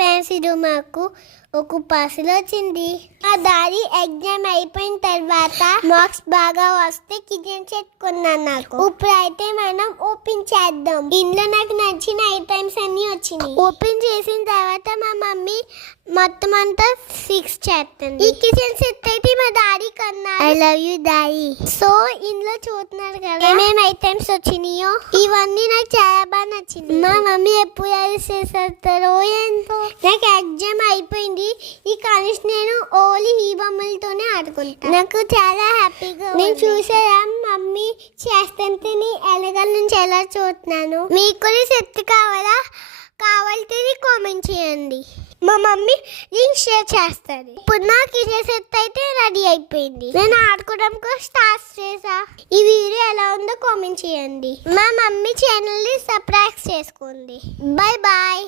Fancy room ఒక parcel వచ్చింది. మా డాడీ ఎగ్జామ్ అయిపోయిన తర్వాత మార్క్స్ బాగా వస్తే కిచెన్ సెట్ కొన్నాను నాకు. ఇప్పుడైతే మనం ఓపెన్ చేద్దాం. ఇందులో నాకు నచ్చిన ఐటమ్స్ అన్ని వచ్చినాయి. ఓపెన్ చేసిన తర్వాత మా మమ్మీ మొత్తం అంతా ఫిక్స్ చేస్తుంది. ఈ కిచెన్ సెట్ అయితే మా డాడీ కన్నా. I love you daddy. So ఇందులో చూస్తున్నారు కదా ఏమేమి ఐటమ్స్ వచ్చినాయో. ఇవన్నీ నాకు చాలా బాగా నచ్చింది. మా మమ్మీ ఎప్పుడు చేసేస్తారో ఏంటో. నాకు ఎగ్జామ్ అయిపోయింది. ఈ కనీసం నేను ఓన్లీ ఈ బొమ్మలతోనే ఆడుకుంటాను. నాకు చాలా హ్యాపీగా. నేను చూసారా మమ్మీ చేస్తుంటే ఎలగల నుంచి ఎలా చూస్తున్నాను. మీకు కూడా సెట్ కావాలితే కామెంట్ చేయండి. మా మమ్మీ లింక్ షేర్ చేస్తుంది. ఇప్పుడు నాకు ఈ సెట్ అయితే రెడీ అయిపోయింది. నేను ఆడుకోవడానికి స్టార్ట్ చేసా. ఈ వీడియో ఎలా ఉందో కామెంట్ చేయండి. మా మమ్మీ ఛానల్ని సబ్స్క్రైబ్ చేసుకోండి. Bye bye.